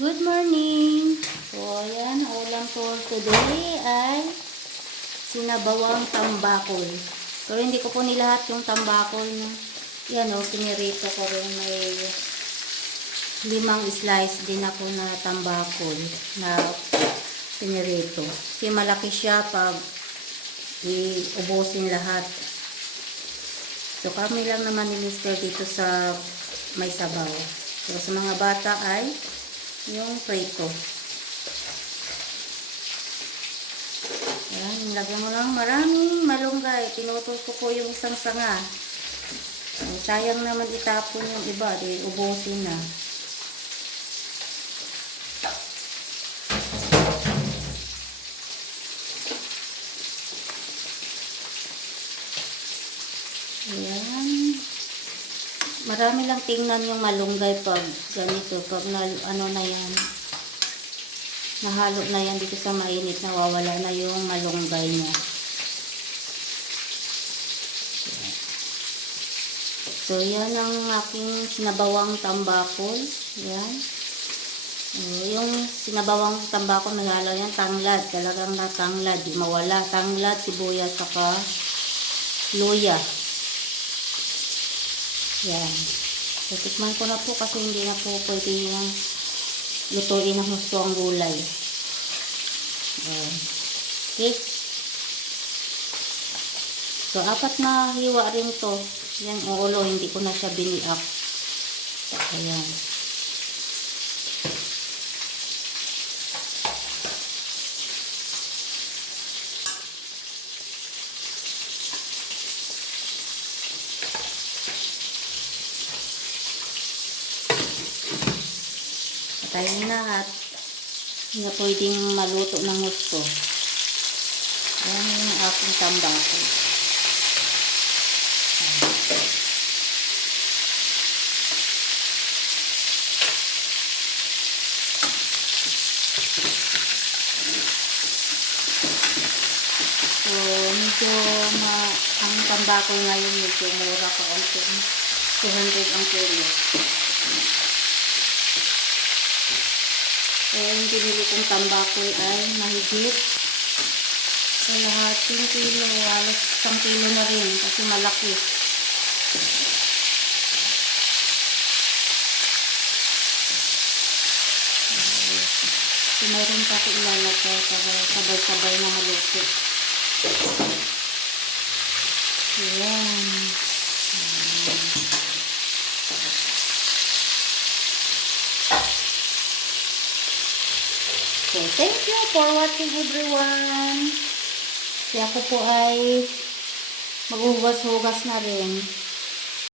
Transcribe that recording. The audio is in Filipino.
Good morning! So, ayan, ulam for today ay sinabawang tambakol. Pero hindi ko po nilahat yung tambakol. Yan o, pinirito ko rin may limang slice din ako na tambakol na pinirito. Kasi malaki siya pag iubusin lahat. So, kami lang naman ni Mr. dito sa may sabaw. So, sa mga bata ay yung prito. Ayan, lagyan mo lang maraming malunggay. Pinutol ko yung isang sanga. Ay, sayang naman itapon yung iba. Di ubusin na. Ayan. Marami lang tingnan yung malunggay pag ganito. Pag na, ano na yan. Nahalo na yan dito sa mainit. Nawawala na yung malunggay niya. So, yan ang aking sinabawang tambakol. Yan. Yung sinabawang tambakol, nagalaw yan, tanglad. Talagang na tanglad. Di mawala. Tanglad, sibuyas, saka luya. Yan. So, tikman ko na po kasi hindi na po pwede yung lutuin ng gusto ang gulay. Yan. Okay. So, apat na hiwa rin to. Yan, ang ulo, hindi ko na siya biniak. Ayan. Patayin na at hindi na pwedeng maluto ng gusto. Ayan yung aking tambako. So, medyo ma ang tambako ngayon medyo mura pa konti. 200 ang kilo. Kaya yung binili kong tambakol ay mahigit sa lahating kilo, halos isang kilo na rin kasi malaki. So, mayroon pa ako ilalagay para sabay-sabay na maluto. Ayan. So, thank you for watching everyone. Kaya ako po ay maghugas-hugas na rin.